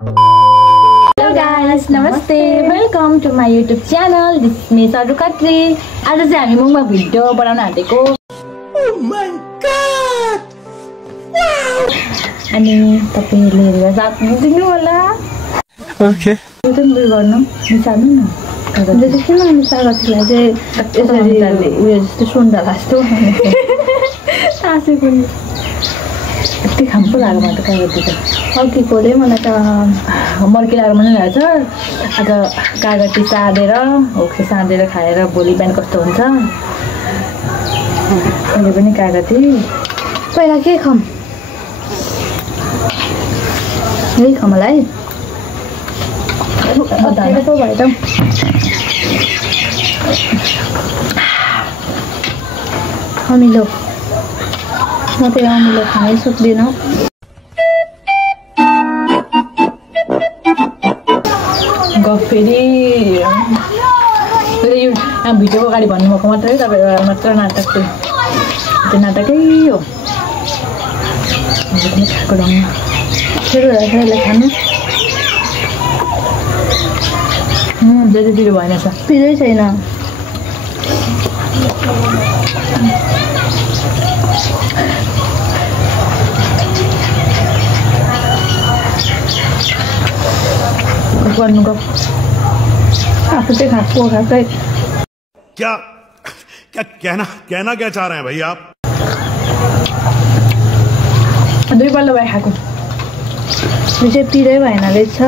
Hello guys, namaste. Welcome to my YouTube channel. This is me Saru Khatri. आज चाहिँ हामी मुङमा video बनाउन आँटेको. Oh my god. अनि तपाईहरुले हेरेर साथ दिनु होला. Okay. यो त उयो गर्नु, मिसाल्नु न. कागज चाहिँ किन मिसागतलाई चाहिँ यसरी उयो जस्तो सुन्दा जस्तो. सासै पनि यति खाम्पो लाग्यो मलाई त कागज दिँदा. अघि कोले मलाई त मर्की लागेर पनि लाग्छ. आज कागज साँधेर होक्से साँधेर खाएर भोलि बिहान कस्तो हुन्छ. अहिले पनि कागज पहिला के खाम यही खामलाई अधारको भयो त अमिलो म त अमिलो खानै सक्दिनँ. फेरि यो भिडियोको अगाडि भन्नुभएको मात्रै तपाईँहरू मात्र नाटक त्यो नाटकै हो. खाएको ढङ्ग फेरि खानु जति पिरो भएन छ पिरै छैन. गर्नुको आफू चाहिँ खाएको खाएकै क्या क्या कहना क्या चाह रहे हैं भाई आप. दुईपल्ट भए खाएको यो चाहिँ पिरै भएन रहेछ.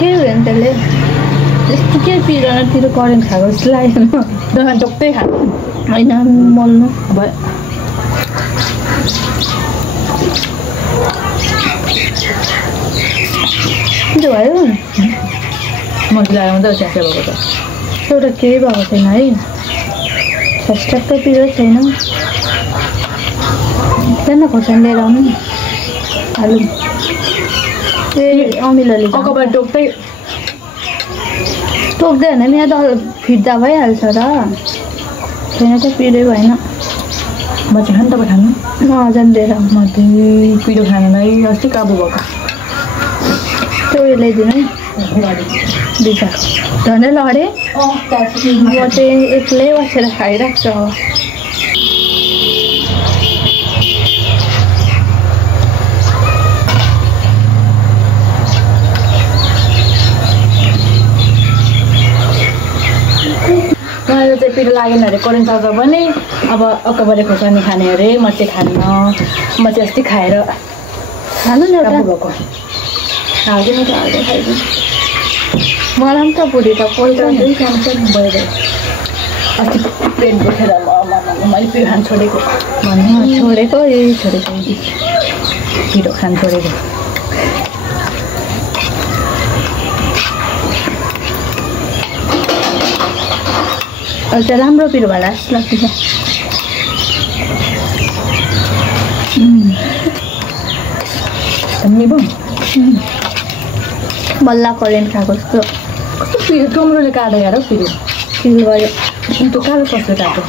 के हो नि त्यसले यस्तो के पिरोतिर करेन्ट खाएको जस्तो लाग्यो. टोक्दै खानु होइन मल्नु भयो. के भयो मर्की लागेर त च्याक्कै भएको त एउटा केही भएको छैन है. ठ्याक्क पिरो छैन. त्यहाँ खोर्सानी लिएर आउनु हालौँ. ए अमिलोले अगाबाट टोक्दै होइन यहाँ त फिट्दा भइहाल्छ र. छैन त पिरै भएन. म चाहिँ खानु तपाईँ खानु जान्दैन. म त्यही पिरो खानुलाई अस्ति काबु भएको त्यो उयो ल्याइदिनु है बिचा झनै लडेँ. म चाहिँ एक्लै बसेर खाइरहेको छु. मलाई चाहिँ पिरो लागेन अरे करेन्ट सक्छ भने अब अक्कबरे खोर्सानी खाने अरे. म चाहिँ खान्न. म चाहिँ अस्ति खाएर खानु न एउटा भएको हाल्दिनँ त हाल्दै खाइदिनु. मलाई पनि त बुढी त पैसा सानो भएर अस्ति पेट दुखेर मैले पिरो खान छोडेको भन्नु छोडेको पिरो खान छोडेको. अहिले त राम्रो पिरो भएर जस्तो लाग्छ. निभो बल्ल करेन्ट खाएको जस्तो. कस्तो पिरो टमाटरले काट्यो यार पिरो फिल गऱ्यो. त्यो कालो कसले काट्यो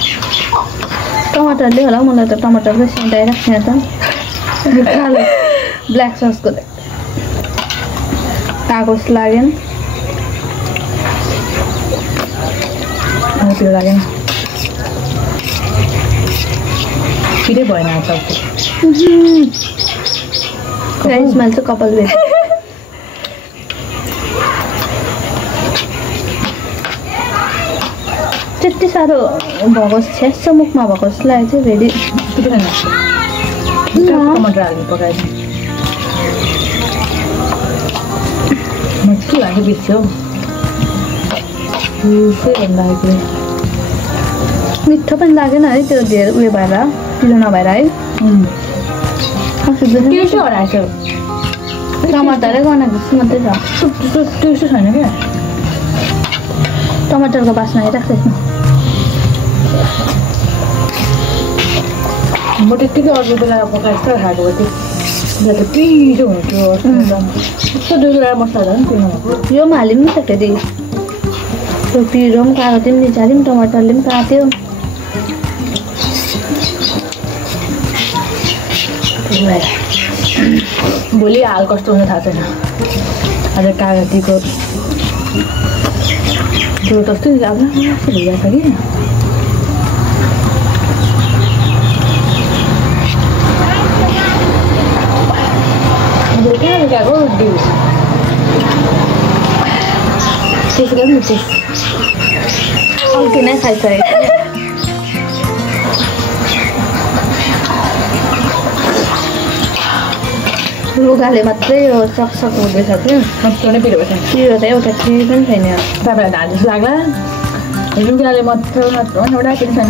टमाटरले होला. मलाई त टमाटरकै सेन्ट आइरहेको छ त. कालो ब्ल्याक ससको आएको जस्तो लागेन. पिरो लागेन पिरै भएन. स्मेल चाहिँ कपाल बेस. त्यति साह्रो भएको छ्यास मुखमा भएको जस्तो लागेको थियो. फेरि टमाटर हाल्नु पकाएछ. म के भएको बेसी हो मिठो पनि लागेन है. त्यो धेरै उयो भएर पिरो नभएर है. टेस्टै हराएछ. टमाटरै बनाएको जस्तो मात्रै छ. टेस्टै छैन क्या. टमाटरको बास्ना आइरहेको छ. म त्यत्तिकै अर्को बेला पकाएर खाएको हो. त्यो पिरो हुन्थ्यो. कस्तो डुरा मसला झन् पिरो यो पनि हाल्यौँ नि त. फेरि त्यो पिरो पनि काटेको थियो नि. निचाल्यौँ टमाटरले पनि काट्यो. भोलि हाल कस्तो हुन्छ थाहा छैन। आज कागतीको त्यो कस्तो अब भइरहेको छ कि क्या गएको डिउ त्यसको पनि त्यस अल्छी नै खाइसकेको लुगाले मात्रै यो सकसक हुँदैछ क्या मस्तो नै पिरो भएछ पिरो त एउटा केही पनि छैन तपाईँलाई ढाड जस्तो लाग्ला लुगाले मात्र एउटा पनि छैन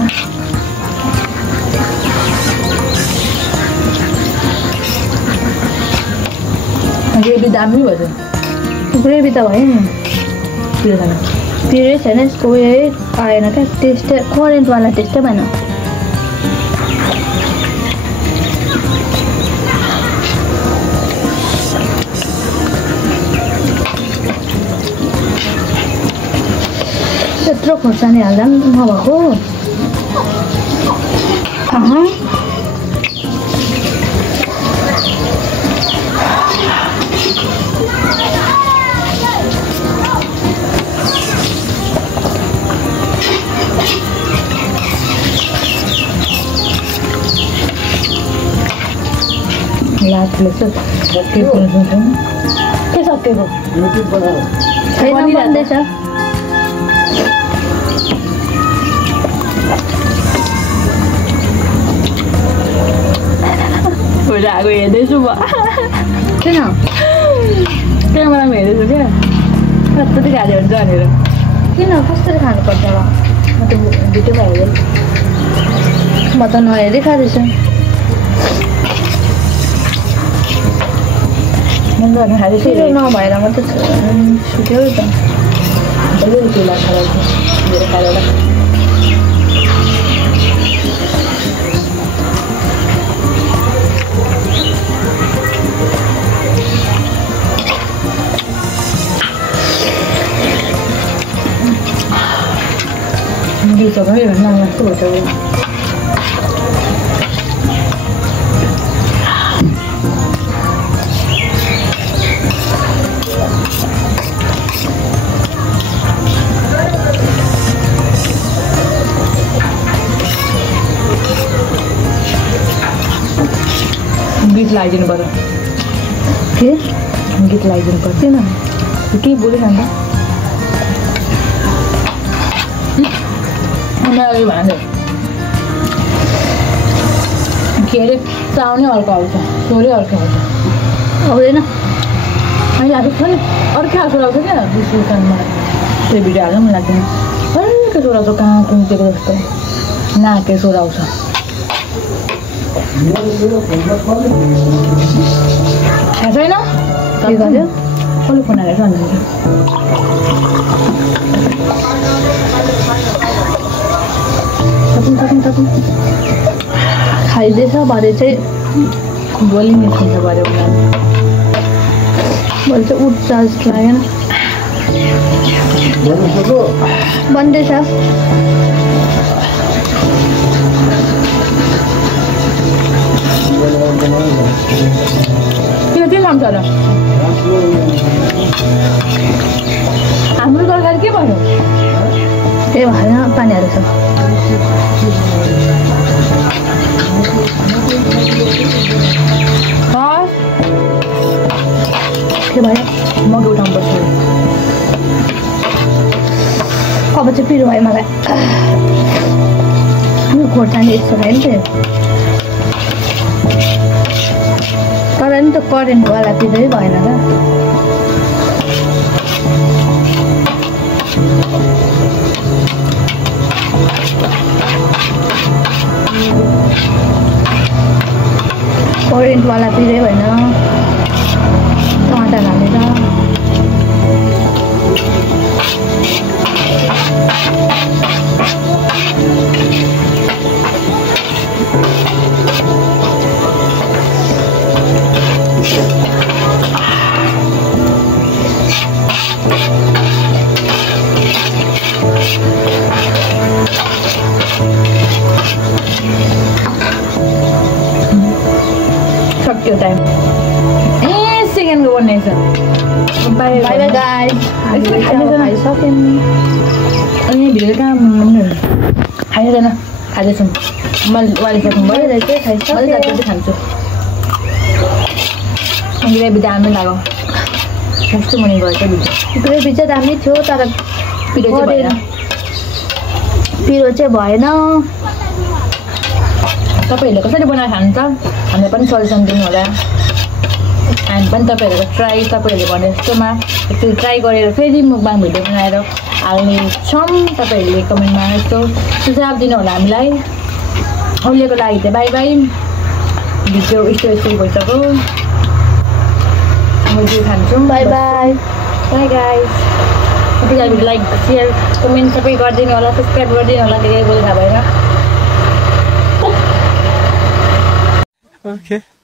ग्रेभी दामी भएछ ग्रेभी त भयो नि पिरो छैन पिरै छैन यसको उयो आएन क्या टेस्टै करेन्टवाला टेस्टै भएन त्यत्रो खोर्सानी हाल्दा पनि नभएको लास्टले चाहिँ के सकेको भन्दैछ आगो हेर्दैछु म किन क्यामेरामा हेर्दैछु क्या कति खाले हुन्छ भनेर किन कसरी खानुपर्छ होला म त भिडियोमा हेरेँ म त नहेरी खाँदैछु मैले खाँदैछु नभएर मात्रै छुट्यो त Bisa banget ya, nang aku baca. गीत लगाइदिनु पर्यो के गीत लगाइदिनु पर्दैन के बोलिरहन्छ अघि भने के अरे चाउनै अर्को आउँछ छोरै अर्को आउँछ आउँदैन अहिले आएको छ नि अर्कै आएको आउँछ क्या डिस्क्रिप्सनमा त्यो भिडियो हाल्नु पनि लाग्दैन अर्कै छोरा आउँछ कहाँ कुम्चेको जस्तो नाके छोरा आउँछ थाहा छैन के गर्यो कसले फोन हालेको अन्त खाइदिएछ भरे चाहिँ भोलि निस्किन्छ भरे उनीहरू भोलि चाहिँ उठ्छ जस्तो लागेन बन्दैछ किन के काम छ र हाम्रो तरकारी के भयो त्यही भएन पानी हालेको छ के भयो मग उठाउनु पर्छ अब चाहिँ पिरो भयो मलाई यो खोर्सानी यस्तो भयो नि त्यो तर नि त करेन्टवाला पिरै भएन र करेन्टवाला पिरै भएन टमाटर हालेर त्यो टाइम सेकेन्डको बन्ने छ बाई बाई गाइस खाइसक्यौँ अनि भिडियो कहाँ खाइँदैन खाँदैछौँ मैले वालिसक्नु भयो खाइसक्छु खान्छु ग्रेभी दामी लाग्यो कस्तो मन गयो ग्रेभी चाहिँ दामी थियो तर पिरो चाहिँ भएन तपाईँहरूले कसरी बनाएर खानुहुन्छ हामीलाई पनि सजेसन दिनु होला हामी पनि तपाईँहरूले भने जस्तोमा एकचोटि ट्राई गरेर फेरि मुखबाङ भिडियो बनाएर हाल्नेछौँ तपाईँहरूले कमेन्टमा यस्तो सुझाव दिनु होला हामीलाई अहिलेको लागि चाहिँ बाई बाई भिडियो यस्तो भइसक्यो म खान्छौँ बाई बाई बाई गाइस सबैजनाले लाइक सेयर कमेन्ट सबै गरिदिनु होला सब्सक्राइब गरिदिनु होला धेरै बोल्दा भएर Okay.